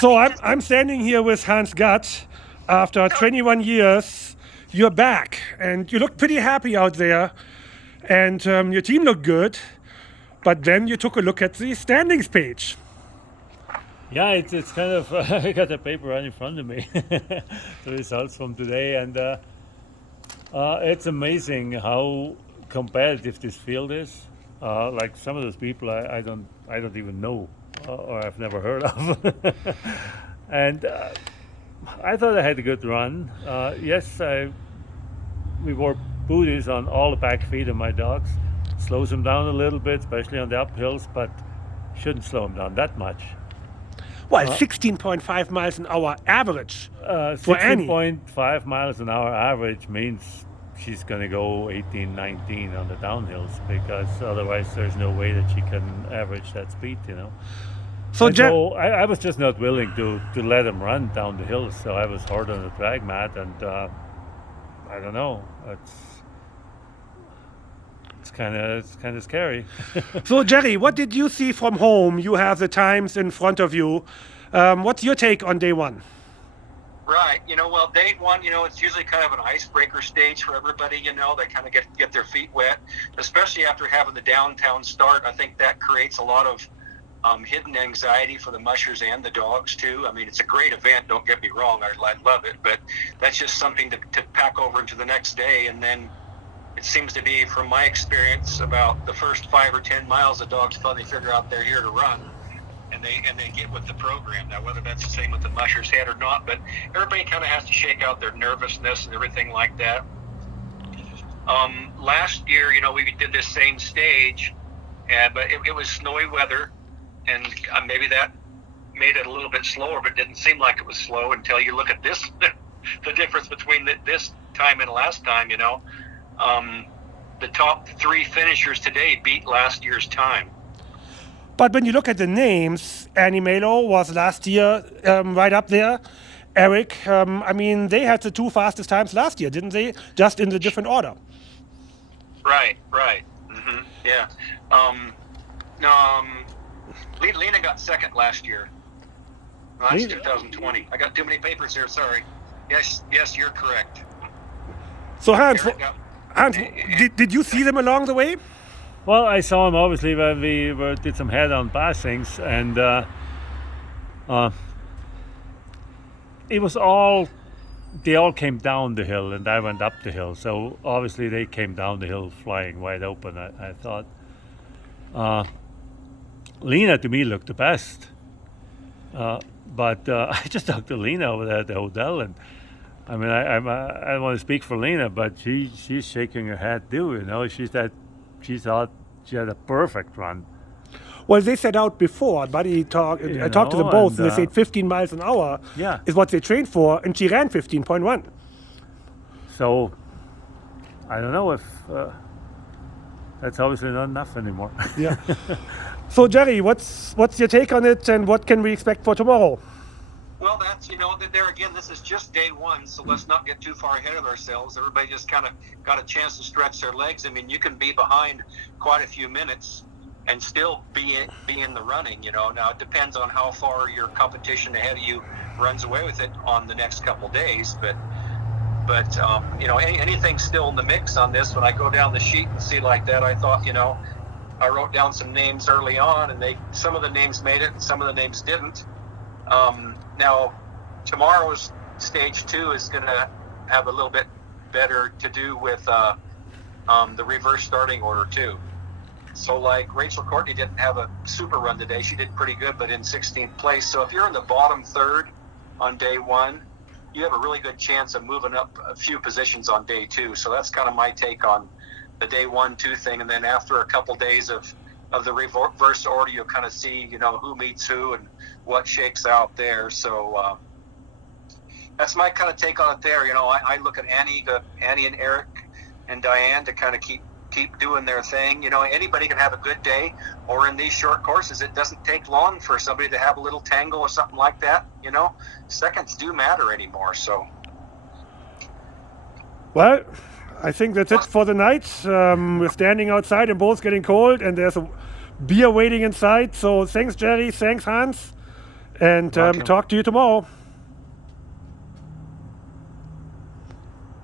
So I'm standing here with Hans Gatt. After 21 years, you're back, and you look pretty happy out there, and your team looked good. But then you took a look at the standings page. Yeah, it's kind of I got the paper right in front of me, the results from today, and it's amazing how competitive this field is. Like some of those people I don't even know or I've never heard of, and I thought I had a good run. Yes, we wore booties on all the back feet of my dogs. Slows them down a little bit, especially on the uphills, but shouldn't slow them down that much. Well, 16.5 miles an hour average for Annie. 16.5 miles an hour average means she's going to go 18, 19 on the downhills because otherwise there's no way that she can average that speed. So, I was just not willing to let him run down the hills, so I was hard on the drag mat, and I don't know. It's kind of scary. so Jerry, what did you see from home? You have the times in front of you. What's your take on day one? Right. Well, day one, it's usually kind of an icebreaker stage for everybody. They kind of get their feet wet, especially after having the downtown start. I think that creates a lot of hidden anxiety for the mushers and the dogs too. I mean, it's a great event. Don't get me wrong. I love it, but that's just something to pack over into the next day. And then it seems to be, from my experience, about the first 5 or 10 miles, the dogs finally figure out they're here to run. And they get with the program. Now, whether that's the same with the musher's head or not, but everybody kind of has to shake out their nervousness and everything like that. Last year, we did this same stage, but it was snowy weather, and maybe that made it a little bit slower, but it didn't seem like it was slow until you look at this, the difference between this time and last time, the top 3 finishers today beat last year's time. But when you look at the names, Annie Malo was last year right up there. Eric, they had the 2 fastest times last year, didn't they? Just in the different order. Right. Mm-hmm. Yeah. Lena got second last year. Well, that's 2020. I got too many papers here. Sorry. Yes, you're correct. So Hans, did you see them along the way? Well, I saw him obviously when we did some head-on passings, and they all came down the hill, and I went up the hill. So obviously they came down the hill flying wide open. I thought Lena to me looked the best, but I just talked to Lena over there at the hotel, and I don't want to speak for Lena, but she's shaking her head too. She thought she had a perfect run. Well, they set out before. Buddy talked to them both, and they said 15 miles an hour is what they trained for, and she ran 15.1. So, I don't know if that's obviously not enough anymore. Yeah. So, Jerry, what's your take on it, and what can we expect for tomorrow? Well, that's, there again, this is just day one, so let's not get too far ahead of ourselves. Everybody just kind of got a chance to stretch their legs. I mean, you can be behind quite a few minutes and still be in the running, Now, it depends on how far your competition ahead of you runs away with it on the next couple days. But anything's still in the mix on this. When I go down the sheet and see like that, I thought, I wrote down some names early on, and some of the names made it and some of the names didn't. Now, tomorrow's stage 2 is going to have a little bit better to do with the reverse starting order too. So, like Rachel Courtney didn't have a super run today. She did pretty good, but in 16th place. So if you're in the bottom third on day 1, you have a really good chance of moving up a few positions on day 2. So that's kind of my take on the day 1-2 thing. And then after a couple days of the reverse order, you'll kind of see, who meets who and what shakes out there. So that's my kind of take on it there. I look at Annie and Eric and Diane to kind of keep doing their thing. Anybody can have a good day, or in these short courses, it doesn't take long for somebody to have a little tangle or something like that. Seconds do matter anymore. So, well, I think that's it for the night. We're standing outside and both getting cold, and there's a beer waiting inside. So thanks, Jerry. Thanks, Hans. and Welcome. talk to you tomorrow.